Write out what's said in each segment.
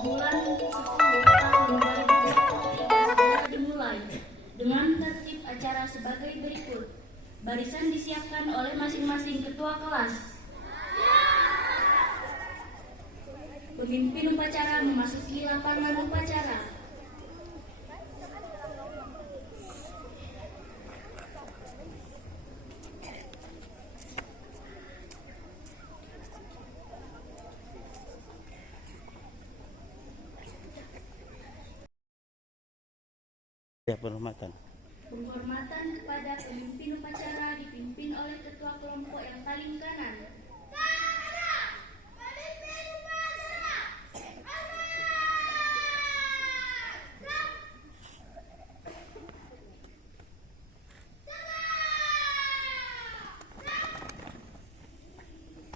Bulan 10 tahun 2023 segera dimulai dengan tertib acara sebagai berikut. Barisan disiapkan oleh masing-masing ketua kelas. Pemimpin upacara memasuki lapangan upacara. Penghormatan. Penghormatan kepada pemimpin upacara dipimpin oleh ketua kelompok yang paling kanan.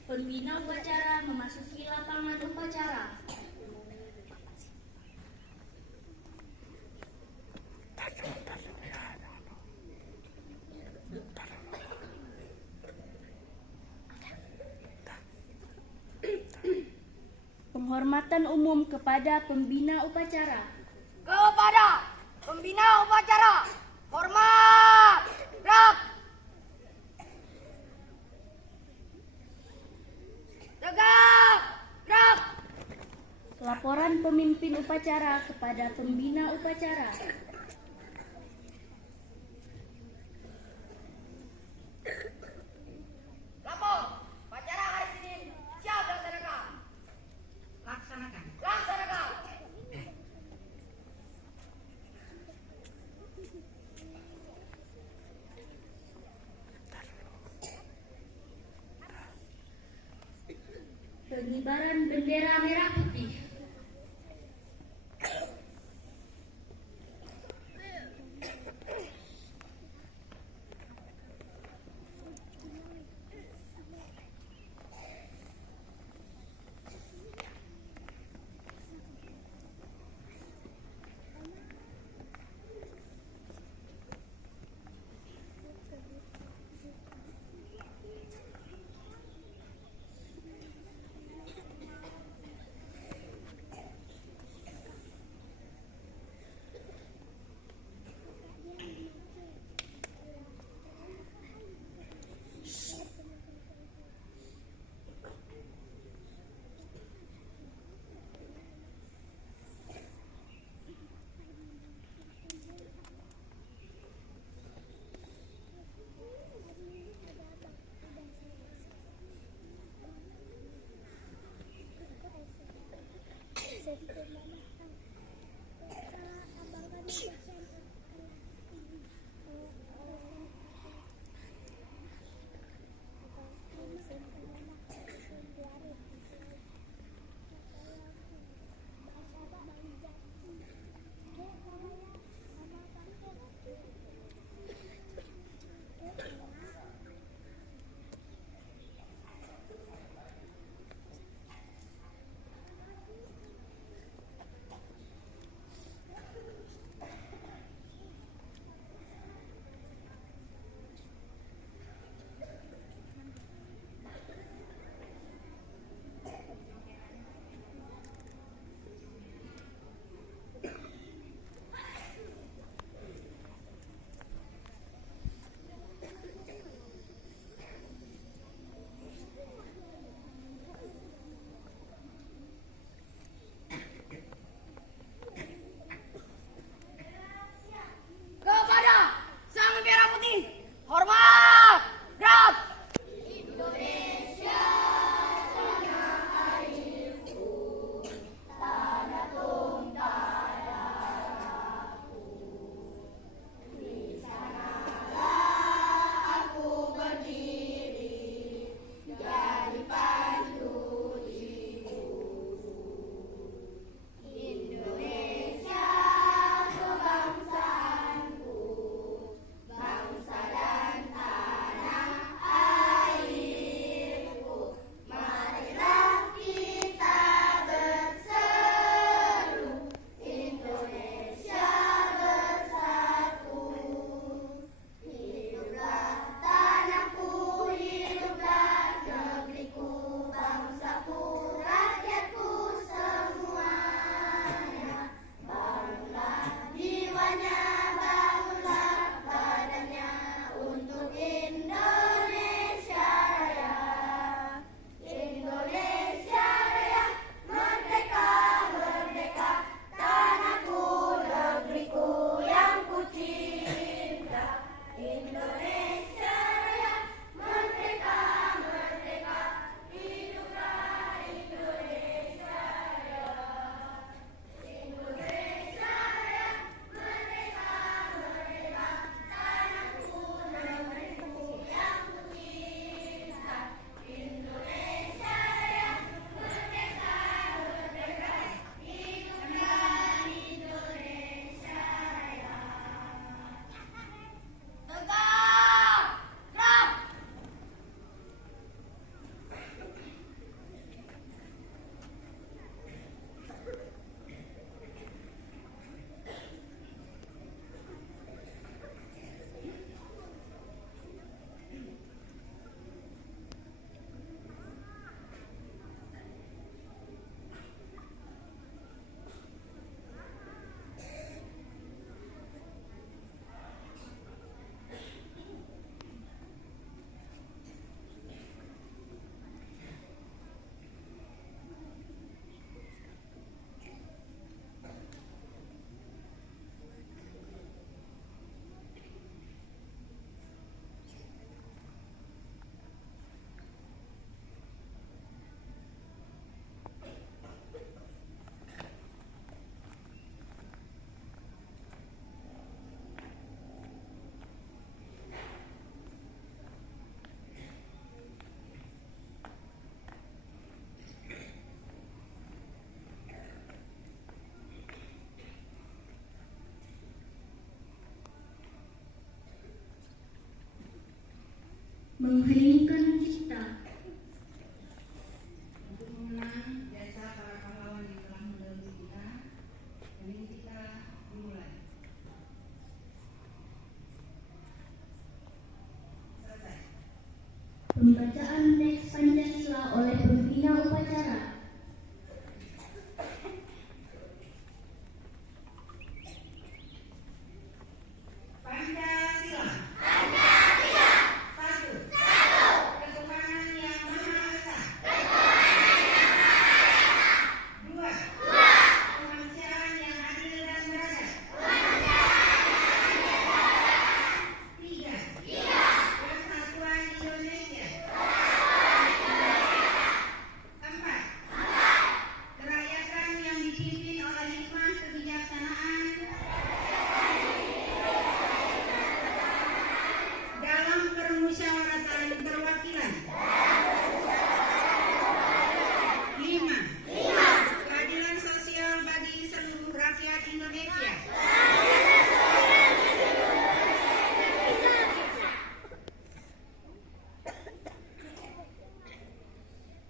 Pembina upacara memasuki lapangan upacara. Penghormatan umum kepada pembina upacara. Kepada pembina upacara, hormat, gerak, tegak, gerak. Laporan pemimpin upacara kepada pembina upacara. Lapor, upacara hari Senin siap dilaksanakan. Laksanakan. Pengibaran bendera merah putih. Mengheningkan cipta. Untuk mengenang jasa para pahlawan yang telah mendahului kita, ini kita dimulai. Selesai. Pembacaan teks Pancasila oleh pembina upacara. Pancasila. Satu. Ketuhanan yang Maha Esa. Dua. Kemanusiaan yang adil dan beradab. Tiga. Persatuan Indonesia. Empat. Kerakyatan yang dipimpin oleh hikmah kebijaksanaan dalam permusyawaratan perwakilan. Lima. Keadilan sosial bagi seluruh rakyat Indonesia.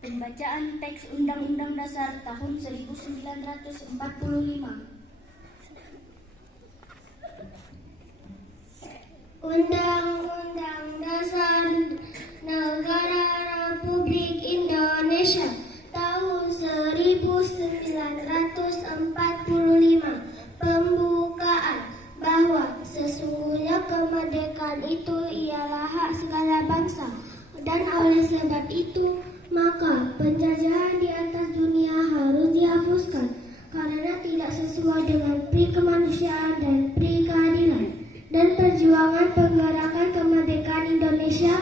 Pembacaan teks Undang-Undang Dasar tahun 1945. Undang-Undang Dasar Negara Republik Indonesia tahun 1945 pembukaan bahwa sesungguhnya kemerdekaan itu ialah hak segala bangsa, dan oleh sebab itu maka penjajahan di atas dunia harus dihapuskan karena tidak sesuai dengan pri kemanusiaan dan pri keadilan. Dan perjuangan penggerakan kemerdekaan Indonesia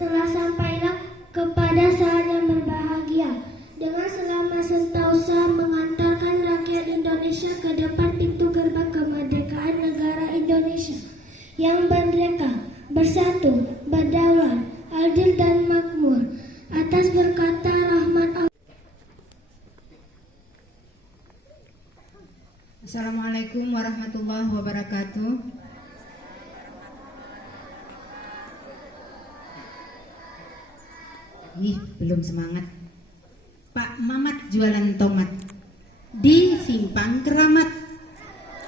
telah sampailah kepada saat yang berbahagia dengan selama sentosa mengantarkan rakyat Indonesia ke depan pintu gerbang kemerdekaan negara Indonesia yang merdeka, bersatu, berdaulat, adil dan makmur atas berkata rahmat Allah. Assalamualaikum warahmatullahi wabarakatuh. Ih, belum semangat. Pak Mamat jualan tomat di Simpang Keramat.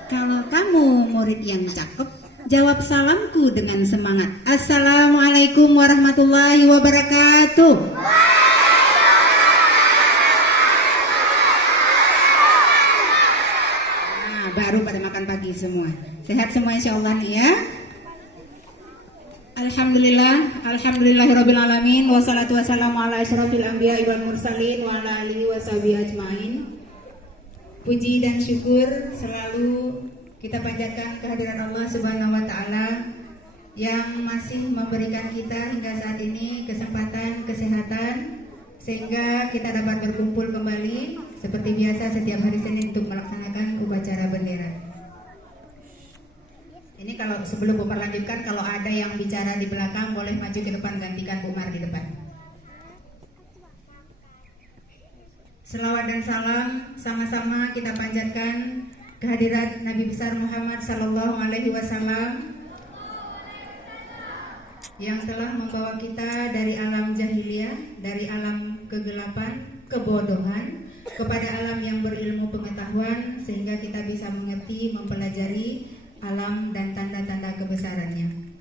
Kalau kamu murid yang cakep, jawab salamku dengan semangat. Assalamualaikum warahmatullahi wabarakatuh. Nah, baru pada makan pagi semua. Sehat semua insyaallah nih ya. Alhamdulillahirabbil alamin, wassalatu wassalamu ala asyrofil anbiya'i wal mursalin wa ala alihi washabihi ajmain. Puji dan syukur selalu kita panjatkan kehadiran Allah Subhanahu wa taala yang masih memberikan kita hingga saat ini kesempatan kesehatan sehingga kita dapat berkumpul kembali seperti biasa setiap hari Senin untuk melaksanakan upacara bendera. Ini kalau sebelum Bu Mar lanjutkan, kalau ada yang bicara di belakang boleh maju ke depan, gantikan Bu Mar di depan. Selawat dan salam sama-sama kita panjatkan kehadirat Nabi besar Muhammad Sallallahu Alaihi Wasallam yang telah membawa kita dari alam jahiliyah, dari alam kegelapan, kebodohan, kepada alam yang berilmu pengetahuan, sehingga kita bisa mengerti, mempelajari alam dan tanda-tanda kebesarannya.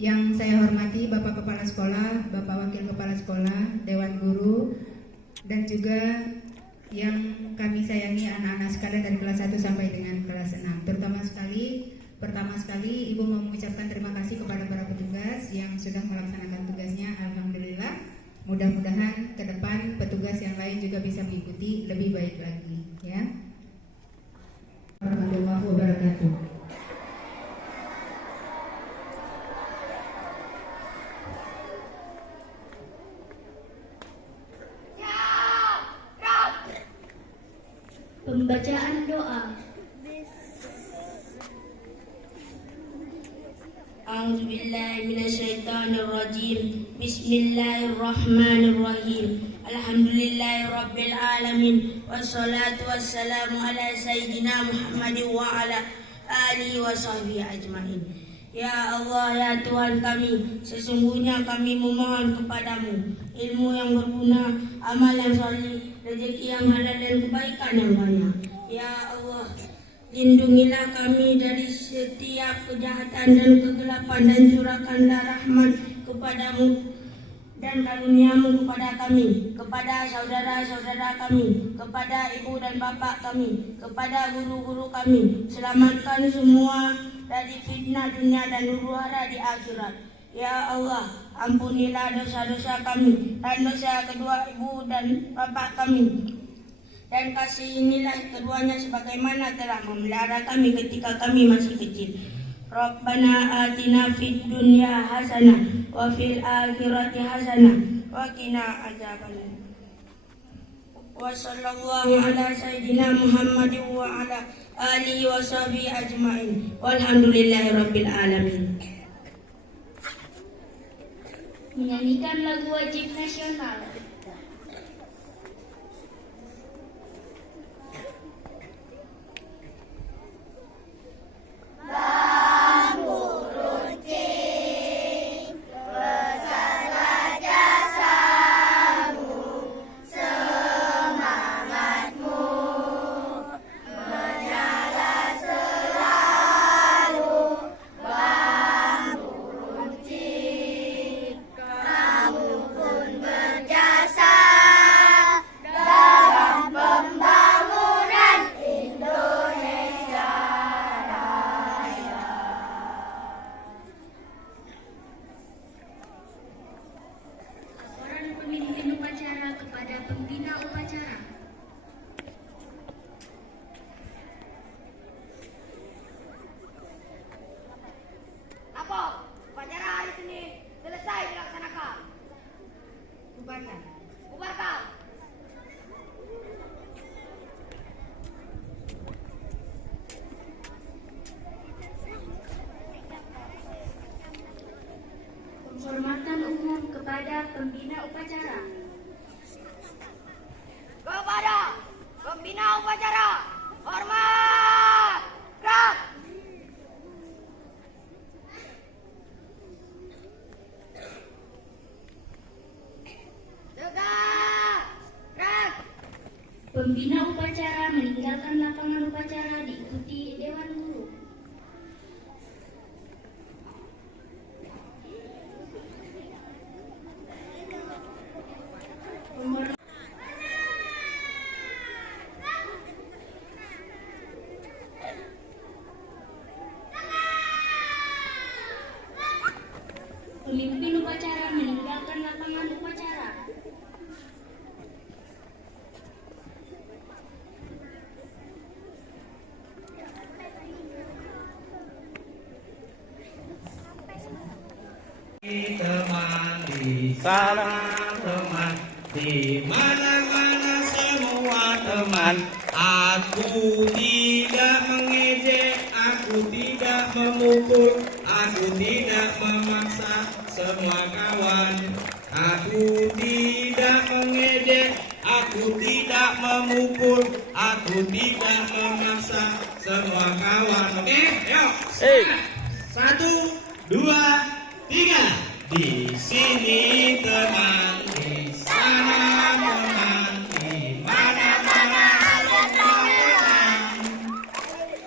Yang saya hormati Bapak Kepala Sekolah, Bapak Wakil Kepala Sekolah, Dewan Guru, dan juga yang kami sayangi anak-anak sekalian dari kelas 1 sampai dengan kelas 6. Pertama sekali Ibu mau mengucapkan terima kasih kepada para petugas yang sudah melaksanakan tugasnya. Alhamdulillah. Mudah-mudahan ke depan petugas yang lain juga bisa mengikuti lebih baik lagi, ya. Warahmatullahi wabarakatuh. Pembacaan doa. A'udzubillahi minasyaitonirrajim. Bismillahirrahmanirrahim. Alhamdulillahirabbil alamin. Wassalatu wassalamu ala sayyidina Muhammadin wa ala alihi wa sahbihi ajmain. Ya Allah, ya Tuhan kami, sesungguhnya kami memohon kepadamu ilmu yang berguna, amal yang saleh, rezeki yang halal dan kebaikan yang banyak. Ya Allah, lindungilah kami dari setiap kejahatan dan kegelapan, dan curahkanlah rahmat kepadamu dan karuniamu kepada kami, kepada saudara-saudara kami, kepada ibu dan bapak kami, kepada guru-guru kami. Selamatkan semua dari fitnah dunia dan huru-hara di akhirat. Ya Allah, ampunilah dosa-dosa kami dan dosa kedua ibu dan bapak kami, dan kasihinilah keduanya sebagaimana telah memelihara kami ketika kami masih kecil. Rabbana atina fid dunya hasanah wa fil akhirati hasanah wa qina adzabannar. Wa sallallahu ala sayyidina Muhammadin wa ala alihi wa sahbihi ajmain. Walhamdulillahirabbil alamin. Menyanyikan lagu wajib nasional. Kepada pembina upacara. Apa? Upacara hari ini selesai dilaksanakan. Bubarkan. Bubarkan. Penghormatan umum kepada pembina upacara. Kepada pembina upacara, hormat, gerak. Tegak, gerak. Pembina upacara meninggalkan lapangan upacara diikuti Dewan Guru. Pemimpin upacara meninggalkan lapangan upacara. teman di sana teman, di mana-mana semua teman. Aku tidak mengejek, aku tidak memukul, aku tidak memaksa semua kawan. Aku tidak mengejek, aku tidak memukul, aku tidak memaksa semua kawan. Oke, yuk. Satu, dua, tiga. Di sini teman, di sana teman, di mana-mana semua teman.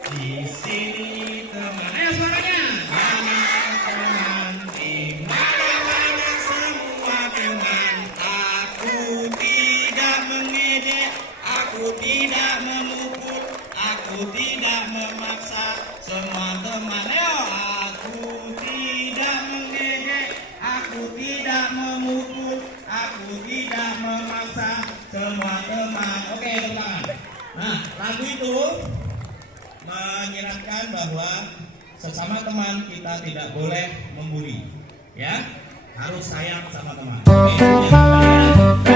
Di sini teman. Ayo suaranya. Mana teman, di mana-mana semua teman. Aku tidak mengejek, aku tidak memukul, aku tidak memaksa semua teman. Ayo, aku tidak mengejek, aku tidak memukul, aku tidak memaksa semua teman. Oke, teman. Nah, lagu itu menyiratkan bahwa sesama teman kita tidak boleh membuli, ya, harus sayang sama teman. Oke, ya.